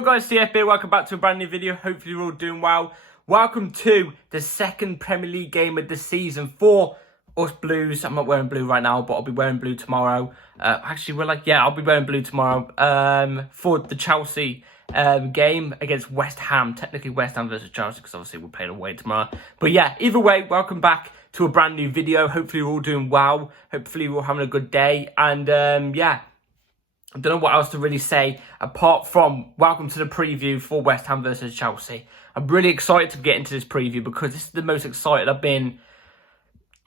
Yo guys, CFB, welcome back to a brand new video. Hopefully you're all doing well. Welcome to the second Premier League game of the season for us Blues. I'm not wearing blue right now, but I'll be wearing blue tomorrow. I'll be wearing blue tomorrow for the Chelsea game against West Ham. Technically West Ham versus Chelsea, because obviously we're playing away tomorrow. But yeah, either way, welcome back to a brand new video. Hopefully you're all doing well. Hopefully you're all having a good day. And yeah, I don't know what else to really say apart from welcome to the preview for West Ham versus Chelsea. I'm really excited to get into this preview because this is the most excited I've been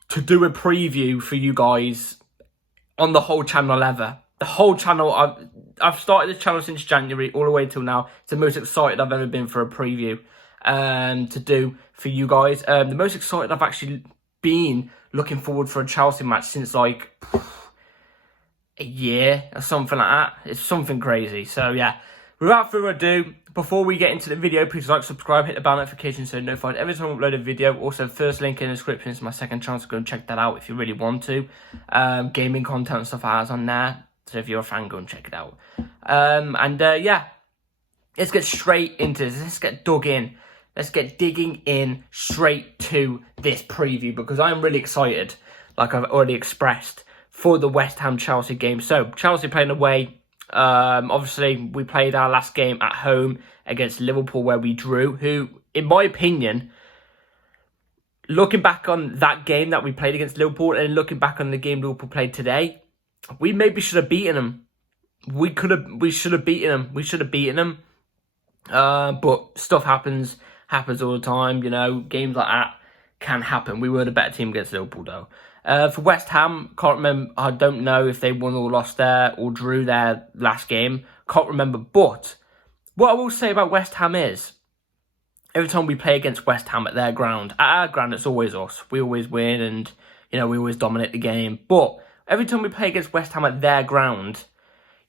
to do a preview for you guys on the whole channel ever. The whole channel, I've started this channel since January all the way till now. It's the most excited I've ever been for a preview to do for you guys. The most excited I've actually been looking forward for a Chelsea match since like a year or something like that. It's something crazy. So yeah, without further ado, before we get into the video, please like, subscribe, hit the bell notification so you're notified every time I upload a video. Also, first link in the description is my second channel, so go and check that out if you really want to. Gaming content and stuff I has on there, so if you're a fan, go and check it out. Yeah, let's get straight into this. Let's get dug in. Let's get digging in straight to this preview because I'm really excited, like I've already expressed, for the West Ham Chelsea game. So Chelsea playing away. Obviously we played our last game at home against Liverpool where we drew, who in my opinion, looking back on that game that we played against Liverpool and looking back on the game Liverpool played today, we maybe should have beaten them. We should have beaten them. But stuff happens all the time, you know, games like that can happen. We were the better team against Liverpool though. For West Ham, can't remember. I don't know if they won or lost there or drew their last game. Can't remember. But what I will say about West Ham is, every time we play against West Ham at their ground, it's always us. We always win and, you know, we always dominate the game. But every time we play against West Ham at their ground,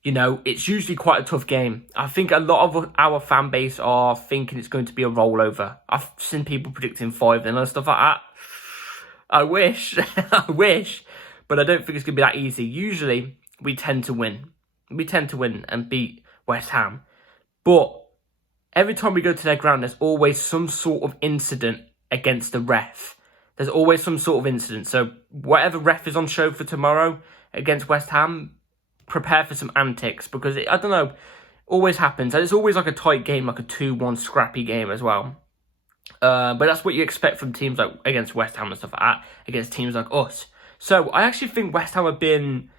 you know, it's usually quite a tough game. I think a lot of our fan base are thinking it's going to be a rollover. I've seen people predicting 5-0 and stuff like that. I wish, but I don't think it's going to be that easy. Usually, we tend to win. We tend to win and beat West Ham. But every time we go to their ground, there's always some sort of incident against the ref. There's always some sort of incident. So whatever ref is on show for tomorrow against West Ham, prepare for some antics because, I don't know, always happens. And it's always like a tight game, like a 2-1 scrappy game as well. But that's what you expect from teams like against West Ham and stuff like that, against teams like us. So I actually think West Ham have been,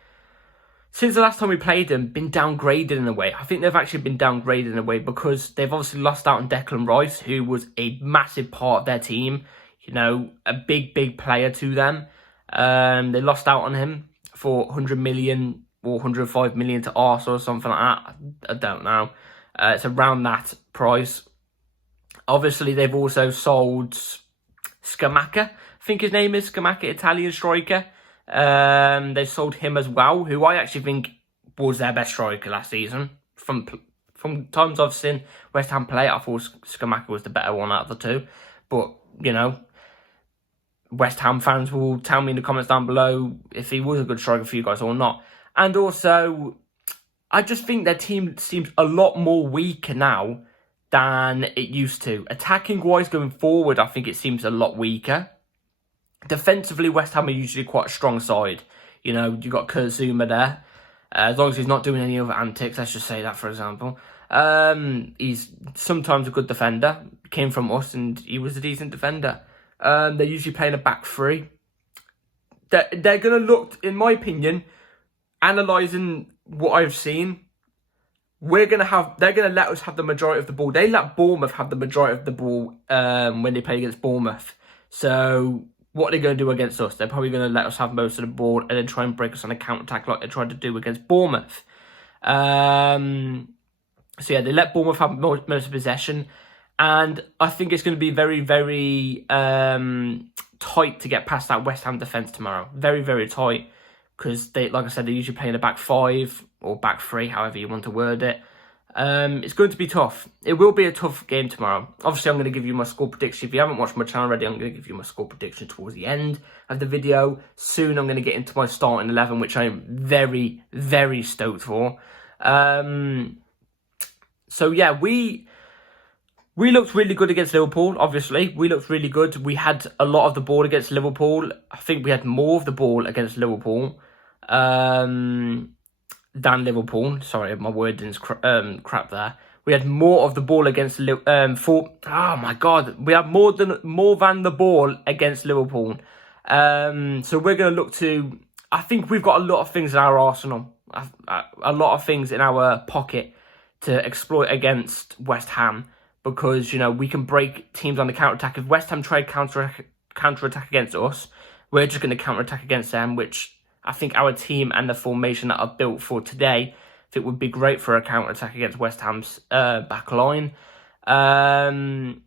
since the last time we played them, been downgraded in a way. I think they've actually been downgraded in a way because they've obviously lost out on Declan Rice, who was a massive part of their team. You know, a big player to them. They lost out on him for 100 million or 105 million to Arsenal or something like that. I don't know. It's around that price. Obviously, they've also sold Scamacca. I think his name is Scamacca, Italian striker. They've sold him as well, who I actually think was their best striker last season. From times I've seen West Ham play, I thought Scamacca was the better one out of the two. But, you know, West Ham fans will tell me in the comments down below if he was a good striker for you guys or not. And also, I just think their team seems a lot more weaker now than it used to. Attacking-wise going forward, I think it seems a lot weaker. Defensively, West Ham are usually quite a strong side. You know, you've got Caicedo there. As long as he's not doing any other antics, let's just say that, for example. He's sometimes a good defender. Came from us, and he was a decent defender. They're usually playing a back three. They're going to look, in my opinion, analysing what I've seen, they're going to let us have the majority of the ball. They let Bournemouth have the majority of the ball when they play against Bournemouth. So what are they going to do against us? They're probably going to let us have most of the ball and then try and break us on a counter-attack like they tried to do against Bournemouth. So yeah, they let Bournemouth have most of possession. And I think it's going to be very, very tight to get past that West Ham defence tomorrow. Very, very tight. Because, like I said, they're usually playing a back 5 or back 3, however you want to word it. It's going to be tough. It will be a tough game tomorrow. Obviously, I'm going to give you my score prediction. If you haven't watched my channel already, I'm going to give you my score prediction towards the end of the video. Soon, I'm going to get into my starting 11, which I am very, very stoked for. So yeah, we looked really good against Liverpool, obviously. We looked really good. We had a lot of the ball against Liverpool. I think we had more of the ball against Liverpool than Liverpool. Sorry, my wording's crap there. We had more of the ball against oh my God, we had more than the ball against Liverpool. So we're going to look to. I think we've got a lot of things in our arsenal, a lot of things in our pocket to exploit against West Ham, because we can break teams on the counter attack. If West Ham try counter attack against us, we're just going to counter attack against them, which I think our team and the formation that I've built for today, it would be great for a counter attack against West Ham's back line. And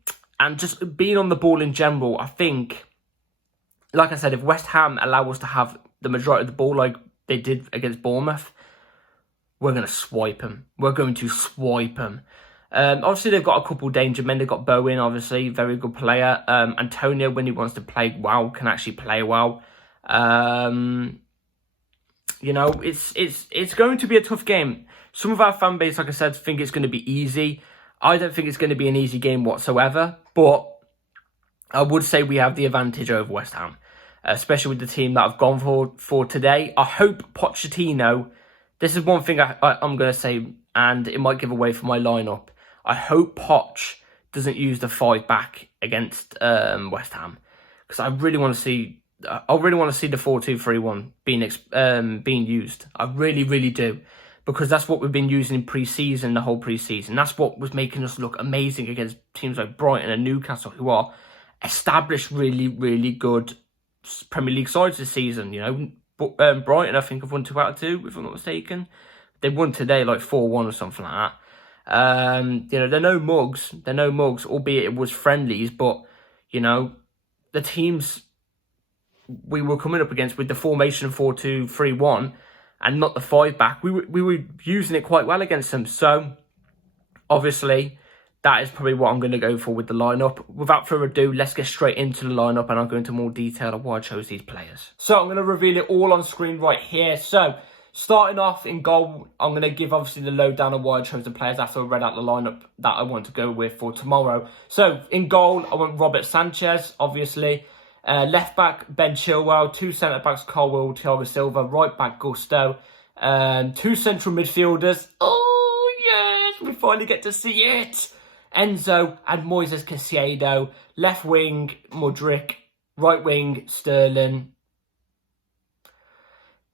just being on the ball in general, I think, like I said, if West Ham allow us to have the majority of the ball like they did against Bournemouth, we're going to swipe them. We're going to swipe them. Obviously, they've got a couple of danger men. They've got Bowen, obviously, very good player. Antonio, when he wants to play well, can actually play well. It's going to be a tough game. Some of our fan base, like I said, think it's going to be easy. I don't think it's going to be an easy game whatsoever. But I would say we have the advantage over West Ham, especially with the team that I've gone for today. I hope Pochettino. This is one thing I'm going to say, and it might give away for my lineup. I hope Poch doesn't use the 5 back against West Ham, because I really want to see. I really want to see the 4-2-3-1 being used. I really, really do, because that's what we've been using in pre-season, the whole pre-season. That's what was making us look amazing against teams like Brighton and Newcastle, who are established, really, really good Premier League sides this season. Brighton, I think, have won 2 out of 2, if I'm not mistaken. They won today like 4-1 or something like that. They're no mugs. They're no mugs, albeit it was friendlies. But, the teams we were coming up against with the formation 4-2-3-1 and not the 5 back, we were using it quite well against them. So, obviously, that is probably what I'm going to go for with the lineup. Without further ado, let's get straight into the lineup, and I'll go into more detail of why I chose these players. So I'm going to reveal it all on screen right here. So starting off in goal, I'm going to give obviously the lowdown on why I chose the players after I read out the lineup that I want to go with for tomorrow. So in goal, I went Robert Sanchez, obviously. Left back, Ben Chilwell. 2 centre backs, Colwill, Thiago Silva. Right back, Gusto. 2 central midfielders. Oh yes, we finally get to see it. Enzo and Moises Caicedo. Left wing, Mudryk. Right wing, Sterling.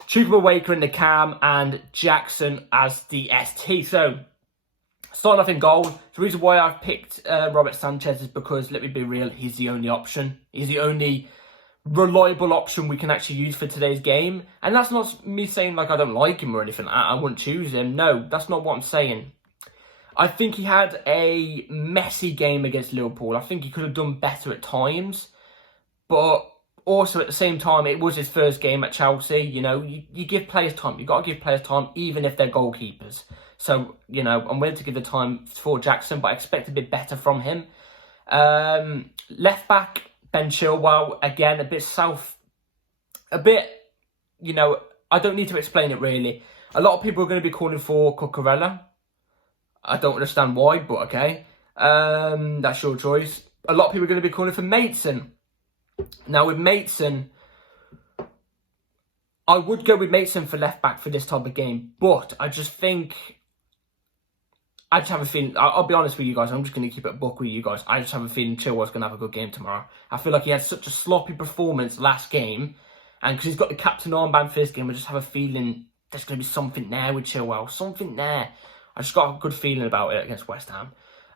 Chukwuemeka in the cam, and Jackson as the ST. So, starting off in goal, the reason why I've picked Robert Sanchez is because, let me be real, he's the only option. He's the only reliable option we can actually use for today's game. And that's not me saying like I don't like him or anything. I wouldn't choose him. No, that's not what I'm saying. I think he had a messy game against Liverpool. I think he could have done better at times. But also at the same time, it was his first game at Chelsea. You give players time. You've got to give players time, even if they're goalkeepers. So, I'm willing to give the time for Jackson, but I expect a bit better from him. Left back, Ben Chilwell. Again, I don't need to explain it really. A lot of people are going to be calling for Cucurella. I don't understand why, but okay. That's your choice. A lot of people are going to be calling for Maatsen. Now, with Maatsen, I would go with Maatsen for left back for this type of game. But I just think, I just have a feeling, I'll be honest with you guys, I'm just going to keep it a buck with you guys. I just have a feeling Chilwell's going to have a good game tomorrow. I feel like he had such a sloppy performance last game. And because he's got the captain armband first game, I just have a feeling there's going to be something there with Chilwell. Something there. I just got a good feeling about it against West Ham.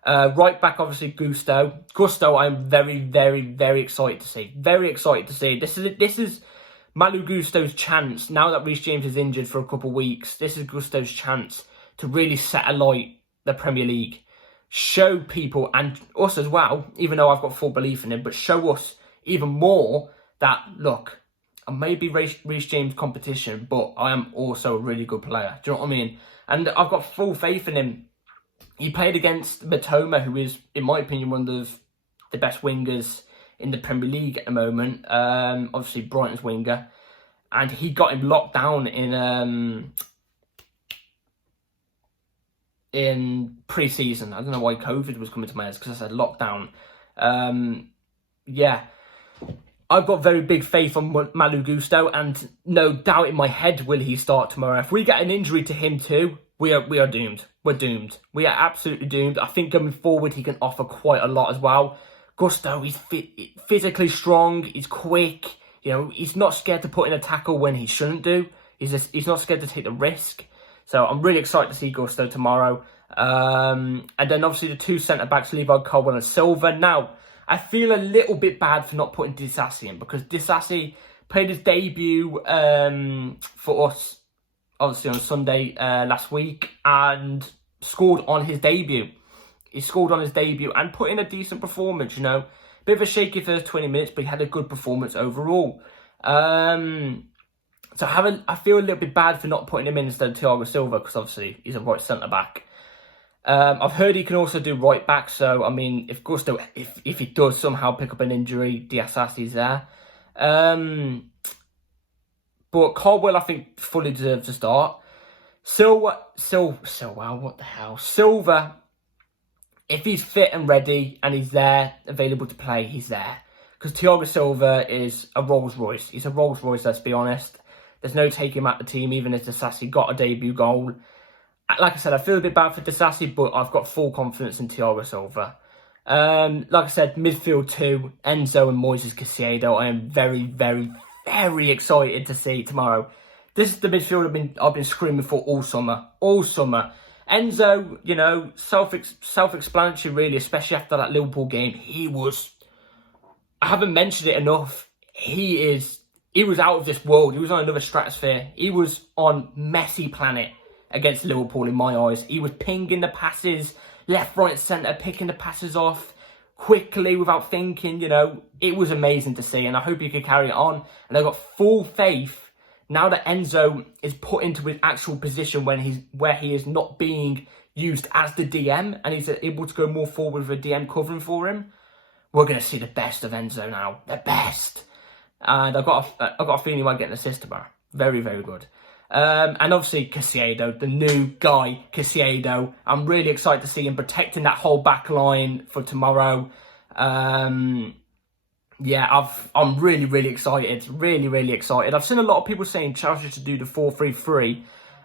Right back, obviously, Gusto. I'm very, very, very excited to see. Very excited to see. This is Malu Gusto's chance. Now that Reece James is injured for a couple of weeks, this is Gusto's chance to really set alight the Premier League. Show people, and us as well, even though I've got full belief in him, but show us even more that, look, I may be Reece James' competition, but I am also a really good player. Do you know what I mean? And I've got full faith in him. He played against Matoma, who is, in my opinion, one of the best wingers in the Premier League at the moment. Obviously, Brighton's winger. And he got him locked down in in pre-season. I don't know why COVID was coming to my head because I said lockdown. Yeah, I've got very big faith on Malu Gusto, and no doubt in my head will he start tomorrow. If we get an injury to him too, we are doomed. We're doomed. We are absolutely doomed. I think going forward he can offer quite a lot as well. Gusto, he's physically strong. He's quick. You know, he's not scared to put in a tackle when he shouldn't do. He's not scared to take the risk. So I'm really excited to see Gusto tomorrow. And then obviously the two centre-backs, Lavia, Caldwell and Silva. Now, I feel a little bit bad for not putting Disasi in because Disasi played his debut for us, obviously on Sunday last week, and scored on his debut. He scored on his debut and put in a decent performance, you know. Bit of a shaky first 20 minutes, but he had a good performance overall. So I feel a little bit bad for not putting him in instead of Thiago Silva because obviously he's a right centre-back. I've heard he can also do right back, so I mean, if Gusto, if he does somehow pick up an injury, Disasi's there. But Caldwell, I think, fully deserves to start. Silva, what the hell? Silva, if he's fit and ready and he's there, available to play, he's there. Because Thiago Silva is a Rolls Royce. He's a Rolls Royce, let's be honest. There's no taking him out the team, even if Disasi got a debut goal. Like I said, I feel a bit bad for Disasi, but I've got full confidence in Thiago Silva. Like I said, midfield 2, Enzo and Moises Caicedo. I am very, very, very excited to see tomorrow. This is the midfield I've been screaming for all summer. All summer. Enzo, you know, self-explanatory really, especially after that Liverpool game. He was, I haven't mentioned it enough, he was out of this world. He was on another stratosphere. He was on Messi planet against Liverpool in my eyes. He was pinging the passes, left, right, centre, picking the passes off quickly without thinking, you know. It was amazing to see, and I hope he could carry it on. And I've got full faith now that Enzo is put into his actual position where he is not being used as the DM and he's able to go more forward with a DM covering for him. We're going to see the best of Enzo now. The best. And I've got a feeling he might get an assist tomorrow. Very, very good. And obviously Caicedo, the new guy, Caicedo. I'm really excited to see him protecting that whole back line for tomorrow. Yeah, I'm really, really excited. Really, really excited. I've seen a lot of people saying Chelsea should do the 4-3-3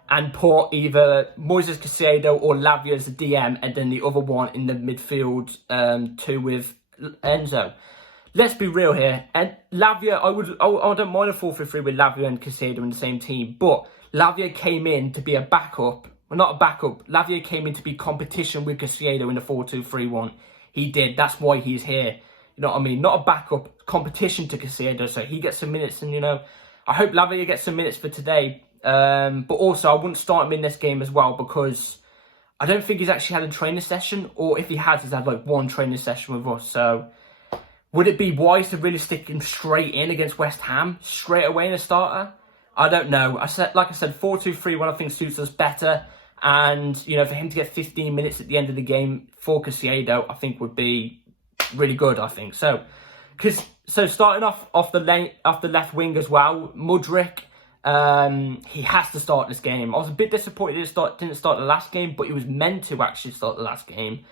and put either Moises Caicedo or Lavia as the DM and then the other one in the midfield 2 with Enzo. Let's be real here. And Lavia, I don't mind a 4-3-3 with Lavia and Caicedo in the same team, but Lavia came in to be a backup. Well, not a backup. Lavia came in to be competition with Caicedo in the 4-2-3-1. He did. That's why he's here. You know what I mean? Not a backup, competition to Caicedo, so he gets some minutes. And, you know, I hope Lavia gets some minutes for today. But also, I wouldn't start him in this game as well because I don't think he's actually had a training session. Or if he has, he's had like one training session with us. So would it be wise to really stick him straight in against West Ham? Straight away in a starter? I don't know. Like I said, 4-2-3-1 I think suits us better. And, you know, for him to get 15 minutes at the end of the game for Caicedo, I think would be really good, I think. So starting off the left wing as well, Mudryk, he has to start this game. I was a bit disappointed he didn't start the last game, but he was meant to actually start the last game.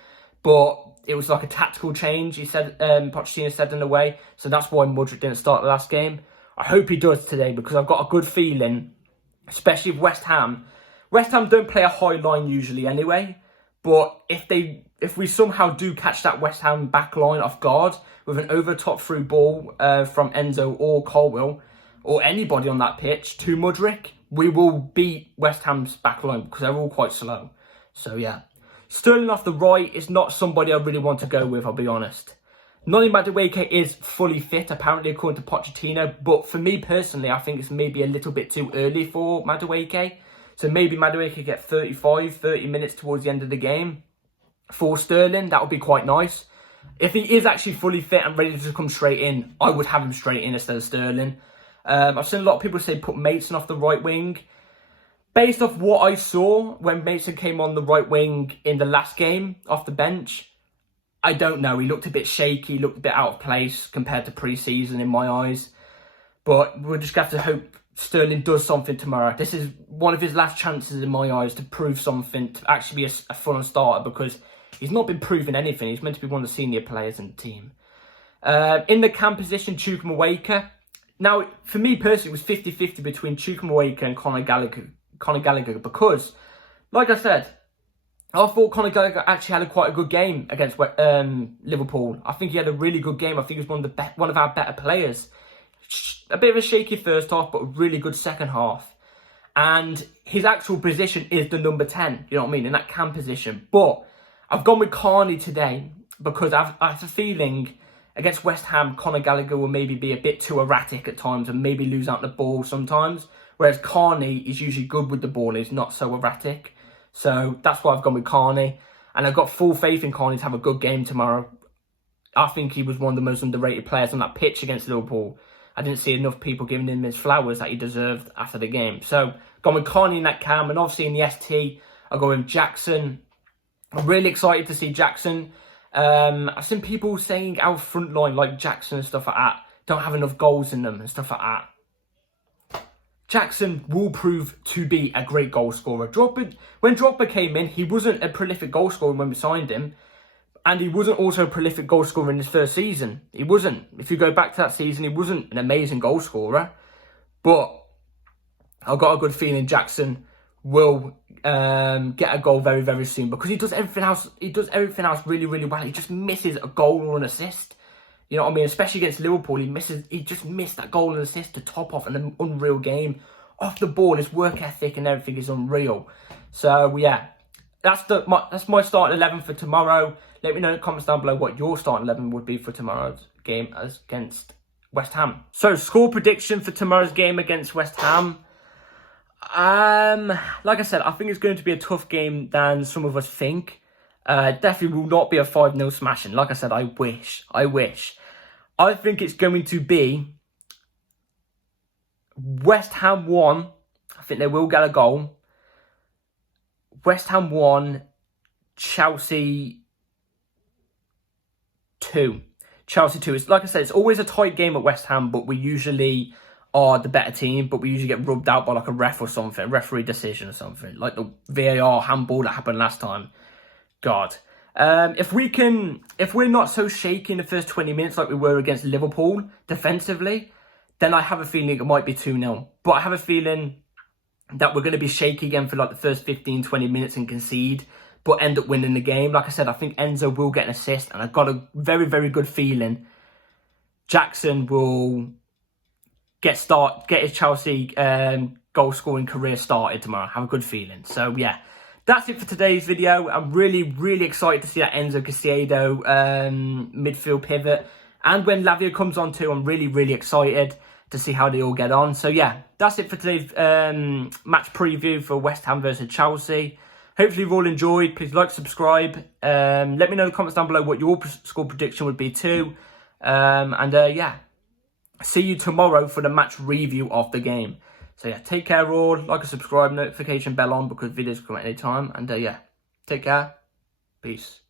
But it was like a tactical change, he said, Pochettino said in a way. So that's why Mudryk didn't start the last game. I hope he does today because I've got a good feeling, especially with West Ham. West Ham don't play a high line usually anyway. But if we somehow do catch that West Ham back line off guard with an over-top through ball from Enzo or Caldwell or anybody on that pitch to Mudryk, we will beat West Ham's back line because they're all quite slow. So yeah. Sterling off the right is not somebody I really want to go with, I'll be honest. Noni Madueke is fully fit, apparently, according to Pochettino. But for me personally, I think it's maybe a little bit too early for Madueke. So maybe Madueke get 30 minutes towards the end of the game for Sterling. That would be quite nice. If he is actually fully fit and ready to come straight in, I would have him straight in instead of Sterling. I've seen a lot of people say put Mason off the right wing. Based off what I saw when Mason came on the right wing in the last game off the bench, I don't know. He looked a bit shaky, looked a bit out of place compared to pre-season in my eyes. But we'll just have to hope Sterling does something tomorrow. This is one of his last chances in my eyes to prove something, to actually be a full-on starter, because he's not been proving anything. He's meant to be one of the senior players in the team. In the cam position, Chukwuemeka. Now, for me personally, it was 50-50 between Chukwuemeka and Conor Gallagher, because, like I said, I thought Conor Gallagher actually had quite a good game against Liverpool. I think he had a really good game. I think he was one of our better players. A bit of a shaky first half, but a really good second half. And his actual position is the number 10, you know what I mean, in that cam position. But I've gone with Carney today because I have a feeling against West Ham, Conor Gallagher will maybe be a bit too erratic at times and maybe lose out the ball sometimes. Whereas Carney is usually good with the ball, he's not so erratic. So that's why I've gone with Carney. And I've got full faith in Carney to have a good game tomorrow. I think he was one of the most underrated players on that pitch against Liverpool. I didn't see enough people giving him his flowers that he deserved after the game. So, gone with Carney in that cam. And obviously in the ST, I'll go with Jackson. I'm really excited to see Jackson. I've seen people saying our front line, like Jackson and stuff like that, don't have enough goals in them and stuff like that. Jackson will prove to be a great goal scorer. When Drogba came in, he wasn't a prolific goal scorer when we signed him. And he wasn't also a prolific goal scorer in his first season. He wasn't. If you go back to that season, he wasn't an amazing goal scorer. But I've got a good feeling Jackson will get a goal very, very soon, because he does everything else. He does everything else really, really well. He just misses a goal or an assist. You know what I mean? Especially against Liverpool, he just missed that goal and assist to top off an unreal game. Off the ball, his work ethic and everything is unreal. So yeah, that's my starting 11 for tomorrow. Let me know in the comments down below what your starting 11 would be for tomorrow's game against West Ham. So, score prediction for tomorrow's game against West Ham. Like I said, I think it's going to be a tough game than some of us think. Definitely will not be a 5-0 smashing. Like I said, I wish. I think it's going to be West Ham 1. I think they will get a goal. West Ham 1, Chelsea 2. Chelsea 2. It's like I said, it's always a tight game at West Ham, but we usually are the better team, but we usually get rubbed out by like a ref or something, referee decision or something, like the VAR handball that happened last time. God. If we're not so shaky in the first 20 minutes like we were against Liverpool defensively, then I have a feeling it might be 2-0. But I have a feeling that we're going to be shaky again for like the first 15, 20 minutes and concede, but end up winning the game. Like I said, I think Enzo will get an assist, and I've got a very, very good feeling Jackson will get his Chelsea goal scoring career started tomorrow. I have a good feeling. So yeah, that's it for today's video. I'm really, really excited to see that Enzo Caicedo midfield pivot, and when Lavia comes on too, I'm really, really excited to see how they all get on. So yeah, that's it for today's match preview for West Ham versus Chelsea. Hopefully you've all enjoyed. Please like, subscribe. Let me know in the comments down below what your score prediction would be too. Yeah, see you tomorrow for the match review of the game. So yeah, take care all. Like and subscribe, notification bell on because videos come at any time. And yeah, take care. Peace.